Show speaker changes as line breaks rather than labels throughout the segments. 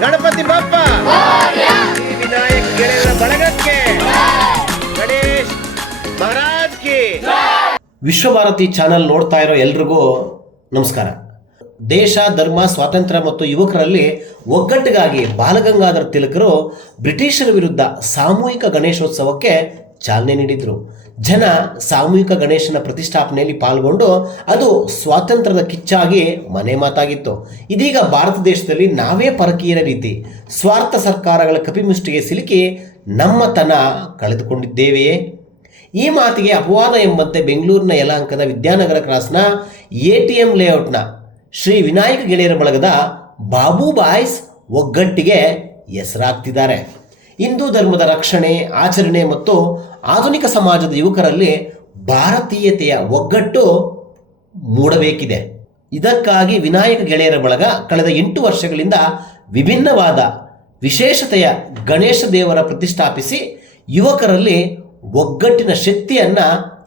ಗಣಪತಿ ಬಪ್ಪ. ಶ್ರೀ ಗೆಳೆಯರ ಬಳಗಕ್ಕೆ. ಗಣೇಶ್ ಮಹಾರಾಜ್ ವಿಶ್ವಭಾರತಿ ಚಾನಲ್ ನೋಡ್ತಾ ಇರೋ ಎಲ್ರಿಗೂ ನಮಸ್ಕಾರ. ದೇಶ ಧರ್ಮ ಸ್ವಾತಂತ್ರ್ಯ ಮತ್ತು ಯುವಕರಲ್ಲಿ ಒಗ್ಗಟ್ಟಿಗಾಗಿ ಬಾಲಗಂಗಾಧರ ತಿಲಕರು ಬ್ರಿಟಿಷರ ವಿರುದ್ಧ ಸಾಮೂಹಿಕ ಗಣೇಶೋತ್ಸವಕ್ಕೆ ಚಾಲನೆ ನೀಡಿದರು. ಜನ ಸಾಮೂಹಿಕ ಗಣೇಶನ ಪ್ರತಿಷ್ಠಾಪನೆಯಲ್ಲಿ ಪಾಲ್ಗೊಂಡು ಅದು ಸ್ವಾತಂತ್ರ್ಯದ ಕಿಚ್ಚಾಗಿ ಮನೆ ಮಾತಾಗಿತ್ತು. ಇದೀಗ ಭಾರತ ದೇಶದಲ್ಲಿ ನಾವೇ ಪರಕೀಯರ ರೀತಿ. ಸ್ವಾರ್ಥ ಸರ್ಕಾರಗಳ ಕಪಿಮುಷ್ಟಿಗೆ ಸಿಲುಕಿ ನಮ್ಮತನ ಕಳೆದುಕೊಂಡಿದ್ದೇವೆಯೇ? ಈ ಮಾತಿಗೆ ಅಪವಾದ ಎಂಬಂತೆ ಬೆಂಗಳೂರಿನ ಯಲಹಂಕದ ವಿದ್ಯಾನಗರ ಕ್ರಾಸ್ನ ಎ ಟಿ ಎಂ ಲೇಔಟ್ನ ಶ್ರೀ ವಿನಾಯಕ ಗೆಳೆಯರ ಬಳಗದ ಬಾಬು ಬಾಯ್ಸ್ ಒಗ್ಗಟ್ಟಿಗೆ ಹೆಸರಾಗ್ತಿದ್ದಾರೆ. ಹಿಂದೂ ಧರ್ಮದ ರಕ್ಷಣೆ, ಆಚರಣೆ ಮತ್ತು ಆಧುನಿಕ ಸಮಾಜದ ಯುವಕರಲ್ಲಿ ಭಾರತೀಯತೆಯ ಒಗ್ಗಟ್ಟು ಮೂಡಬೇಕಿದೆ. ಇದಕ್ಕಾಗಿ ವಿನಾಯಕ ಗೆಳೆಯರ ಬಳಗ ಕಳೆದ ಎಂಟು ವರ್ಷಗಳಿಂದ ವಿಭಿನ್ನವಾದ ವಿಶೇಷತೆಯ ಗಣೇಶ ದೇವರ ಪ್ರತಿಷ್ಠಾಪಿಸಿ ಯುವಕರಲ್ಲಿ ಒಗ್ಗಟ್ಟಿನ ಶಕ್ತಿಯನ್ನ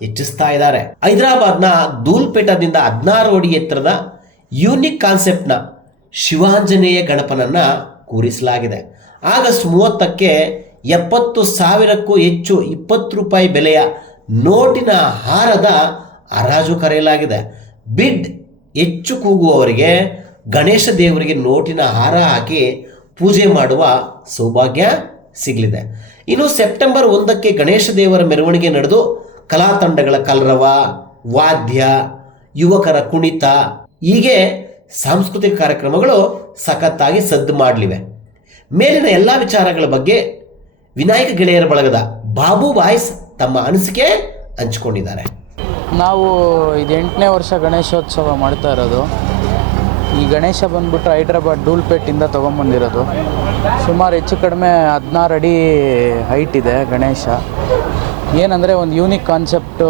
ಹೆಚ್ಚಿಸ್ತಾ ಇದ್ದಾರೆ. ಹೈದರಾಬಾದ್ನ ಧೂಲ್ಪೇಟದಿಂದ ಹದಿನಾರು ಅಡಿ ಎತ್ತರದ ಯೂನಿಕ್ ಕಾನ್ಸೆಪ್ಟ್ನ ಶಿವಾಂಜನೇಯ ಗಣಪನನ್ನ ಕೂರಿಸಲಾಗಿದೆ. ಆಗಸ್ಟ್ ಮೂವತ್ತಕ್ಕೆ ಎಪ್ಪತ್ತು ಸಾವಿರಕ್ಕೂ ಹೆಚ್ಚು ಇಪ್ಪತ್ತು ರೂಪಾಯಿ ಬೆಲೆಯ ನೋಟಿನ ಹಾರದ ಹರಾಜು ಕರೆಯಲಾಗಿದೆ. ಬಿಡ್ ಹೆಚ್ಚು ಕೂಗುವವರಿಗೆ ಗಣೇಶ ದೇವರಿಗೆ ನೋಟಿನ ಹಾರ ಹಾಕಿ ಪೂಜೆ ಮಾಡುವ ಸೌಭಾಗ್ಯ ಸಿಗಲಿದೆ. ಇನ್ನು ಸೆಪ್ಟೆಂಬರ್ ಒಂದಕ್ಕೆ ಗಣೇಶ ದೇವರ ಮೆರವಣಿಗೆ ನಡೆದು ಕಲಾ ತಂಡಗಳ ಕಲರವ, ವಾದ್ಯ, ಯುವಕರ ಕುಣಿತ, ಹೀಗೆ ಸಾಂಸ್ಕೃತಿಕ ಕಾರ್ಯಕ್ರಮಗಳು ಸಖತ್ತಾಗಿ ಸದ್ದು ಮಾಡಲಿವೆ. ಮೇಲಿನ ಎಲ್ಲ ವಿಚಾರಗಳ ಬಗ್ಗೆ ವಿನಾಯಕ ಗೆಳೆಯರ ಬಳಗದ ಬಾಬು ಬಾಯ್ಸ್ ತಮ್ಮ ಅನಿಸಿಕೆ ಹಂಚಿಕೊಂಡಿದ್ದಾರೆ.
ನಾವು ಇದು ಎಂಟನೇ ವರ್ಷ ಗಣೇಶೋತ್ಸವ ಮಾಡ್ತಾ ಇರೋದು. ಈ ಗಣೇಶ ಬಂದ್ಬಿಟ್ಟು ಹೈದ್ರಾಬಾದ್ ಡೂಲ್ಪೇಟಿಂದ ತೊಗೊಂಬಂದಿರೋದು. ಸುಮಾರು ಹೆಚ್ಚು ಕಡಿಮೆ ಹದಿನಾರು ಅಡಿ ಹೈಟ್ ಇದೆ ಗಣೇಶ. ಏನಂದರೆ ಒಂದು ಯೂನಿಕ್ ಕಾನ್ಸೆಪ್ಟು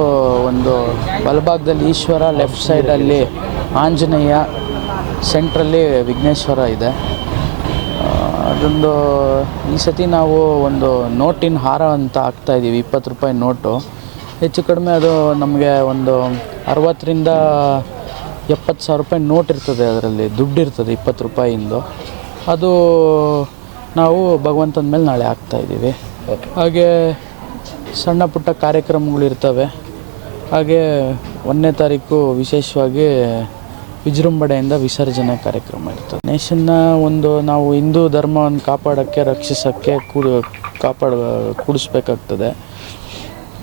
ಒಂದು ಬಲಭಾಗದಲ್ಲಿ ಈಶ್ವರ ಲೆಫ್ಟ್ ಸೈಡಲ್ಲಿ ಆಂಜನೇಯ ಸೆಂಟ್ರಲ್ಲಿ ವಿಘ್ನೇಶ್ವರ ಇದೆ. ಅದೊಂದು ಈ ಸತಿ ನಾವು ಒಂದು ನೋಟಿನ ಹಾರ ಅಂತ ಹಾಕ್ತಾ ಇದ್ದೀವಿ ಇಪ್ಪತ್ತು ರೂಪಾಯಿ ನೋಟು ಹೆಚ್ಚು ಕಡಿಮೆ ಅದು ನಮಗೆ ಒಂದು ಅರವತ್ತರಿಂದ ಎಪ್ಪತ್ತು ಸಾವಿರ ರೂಪಾಯಿ ನೋಟ್ ಇರ್ತದೆ ಅದರಲ್ಲಿ ದುಡ್ಡು ಇರ್ತದೆ ಇಪ್ಪತ್ತು ರೂಪಾಯಿಂದು. ಅದು ನಾವು ಭಗವಂತನ ಮೇಲೆ ನಾಳೆ ಹಾಕ್ತಾ ಇದ್ದೀವಿ. ಹಾಗೆ ಸಣ್ಣ ಪುಟ್ಟ ಕಾರ್ಯಕ್ರಮಗಳು ಇರ್ತವೆ. ಹಾಗೆ ಒಂದನೇ ತಾರೀಕು ವಿಶೇಷವಾಗಿ ವಿಜೃಂಭಣೆಯಿಂದ ವಿಸರ್ಜನೆ ಕಾರ್ಯಕ್ರಮ ಇರ್ತದೆ. ನೇಷನ್ನ ಒಂದು ನಾವು ಹಿಂದೂ ಧರ್ಮವನ್ನು ಕಾಪಾಡೋಕ್ಕೆ, ರಕ್ಷಿಸೋಕ್ಕೆ ಕೂಡು, ಕಾಪಾಡ, ಕೂಡಿಸ್ಬೇಕಾಗ್ತದೆ.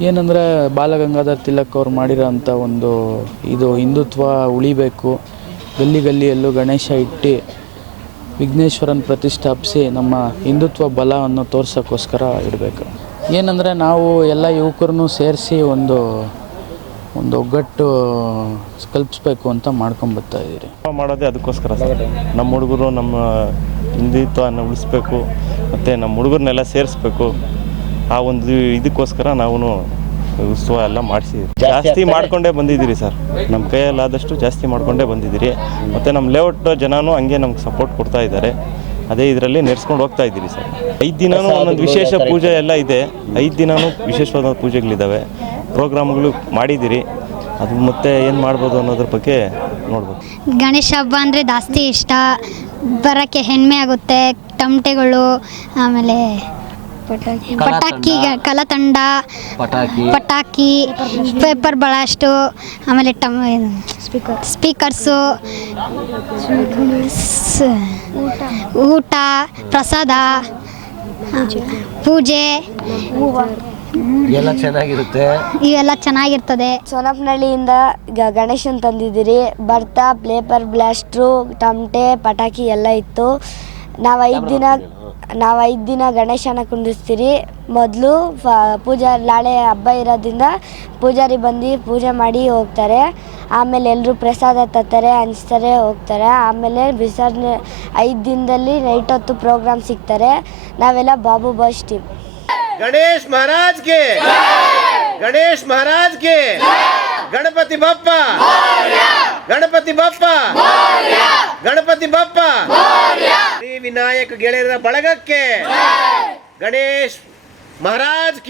ಏನಂದರೆ ಬಾಲಗಂಗಾಧರ್ ತಿಲಕ್ ಅವ್ರು ಮಾಡಿರೋಂಥ ಒಂದು ಇದು ಹಿಂದುತ್ವ ಉಳಿಬೇಕು. ಗಲ್ಲಿ ಗಲ್ಲಿಯಲ್ಲೂ ಗಣೇಶ ಇಟ್ಟು ವಿಘ್ನೇಶ್ವರನ ಪ್ರತಿಷ್ಠಾಪಿಸಿ ನಮ್ಮ ಹಿಂದುತ್ವ ಬಲವನ್ನು ತೋರ್ಸೋಕ್ಕೋಸ್ಕರ ಇಡಬೇಕು. ಏನಂದರೆ ನಾವು ಎಲ್ಲ ಯುವಕರನ್ನು ಸೇರಿಸಿ ಒಂದು ಒಂದು ಒಗ್ಗಟ್ಟು ಕಲ್ಪಿಸ್ಬೇಕು ಅಂತ ಮಾಡ್ಕೊಂಬರ್ತಾ ಇದ್ದೀರಿ.
ಮಾಡೋದೇ ಅದಕ್ಕೋಸ್ಕರ ಸರ್. ನಮ್ಮ ಹುಡುಗರು ನಮ್ಮ ಹಿಂದುತ್ವನ ಉಳಿಸ್ಬೇಕು ಮತ್ತು ನಮ್ಮ ಹುಡುಗರನ್ನೆಲ್ಲ ಸೇರಿಸ್ಬೇಕು. ಆ ಒಂದು ಇದಕ್ಕೋಸ್ಕರ ನಾವು ಉತ್ಸವ ಎಲ್ಲ ಮಾಡಿಸಿ ಜಾಸ್ತಿ ಮಾಡ್ಕೊಂಡೇ ಬಂದಿದ್ದೀರಿ ಸರ್. ನಮ್ಮ ಕೈಯಲ್ಲಾದಷ್ಟು ಜಾಸ್ತಿ ಮಾಡ್ಕೊಂಡೇ ಬಂದಿದ್ದೀರಿ. ಮತ್ತು ನಮ್ಮ ಲೇಔಟ್ ಜನನೂ ಹಂಗೆ ನಮ್ಗೆ ಸಪೋರ್ಟ್ ಕೊಡ್ತಾ ಇದ್ದಾರೆ. ಅದೇ ಇದರಲ್ಲಿ ನೆಡ್ಸ್ಕೊಂಡು ಹೋಗ್ತಾ ಇದ್ದೀರಿ ಸರ್. ಐದು ದಿನವೂ ಒಂದೊಂದು ವಿಶೇಷ ಪೂಜೆ ಎಲ್ಲ ಇದೆ. ಐದು ದಿನವೂ ವಿಶೇಷವಾದ ಪೂಜೆಗಳಿದ್ದಾವೆ ಪ್ರೋಗ್ರಾಮ್ಗಳು ಮಾಡಿದ್ದೀರಿ. ಅದು ಮತ್ತೆ ಏನು ಮಾಡ್ಬೋದು ಅನ್ನೋದ್ರ ಬಗ್ಗೆ ನೋಡ್ಬೋದು
ಗಣೇಶ ಹಬ್ಬ ಅಂದರೆ ಜಾಸ್ತಿ ಇಷ್ಟ. ಬರೋಕ್ಕೆ ಹೆಮ್ಮೆ ಆಗುತ್ತೆ ತಮಟೆಗಳು ಆಮೇಲೆ ಪಟಾಕಿ ಕಲತಂಡ ಪಟಾಕಿ ಪೇಪರ್ ಬಳಷ್ಟು ಆಮೇಲೆ ಟಮ್ ಸ್ಪೀಕರ್ಸು ಊಟ ಪ್ರಸಾದ ಪೂಜೆ
ಎಲ್ಲ ಚೆನ್ನಾಗಿರುತ್ತೆ.
ಇವೆಲ್ಲ ಚೆನ್ನಾಗಿರ್ತದೆ.
ಸೋನಪ್ನಹಳ್ಳಿಯಿಂದ ಗ ಗಣೇಶನ್ ತಂದಿದ್ದೀರಿ. ಬರ್ತಾ ಪ್ಲೇಪರ್ ಬ್ಲಾಸ್ಟ್ರು ತಮಟೆ ಪಟಾಕಿ ಎಲ್ಲ ಇತ್ತು. ನಾವು ಐದು ದಿನ ನಾವು ಐದು ದಿನ ಗಣೇಶನ ಕುಂದಿಸ್ತೀರಿ. ಮೊದಲು ಫ ಪೂಜಾ ನಾಳೆ ಹಬ್ಬ ಇರೋದ್ರಿಂದ ಪೂಜಾರಿ ಬಂದು ಪೂಜೆ ಮಾಡಿ ಹೋಗ್ತಾರೆ. ಆಮೇಲೆ ಎಲ್ಲರೂ ಪ್ರಸಾದ ತತ್ತಾರೆ ಹಂಚ್ತಾರೆ ಹೋಗ್ತಾರೆ. ಆಮೇಲೆ ವಿಸರ್ಜನೆ ಐದು ದಿನದಲ್ಲಿ ನೈಟ್ ಹೊತ್ತು ಪ್ರೋಗ್ರಾಮ್ ಸಿಗ್ತಾರೆ. ನಾವೆಲ್ಲ ಬಾಬು ಬಾಯ್ಸ್ ಟೀಮ್
ಗಣೇಶ್ ಮಹಾರಾಜ್ಗೆ ಗಣೇಶ್ ಮಹಾರಾಜ್ಗೆ. ಗಣಪತಿ ಬಪ್ಪ. ಗಣಪತಿ ಬಪ್ಪ. ಗಣಪತಿ ಬಪ್ಪ. ಶ್ರೀ ವಿನಾಯಕ ಗೆಳೆಯರ ಬಳಗಕ್ಕೆ ಗಣೇಶ್ ಮಹಾರಾಜ್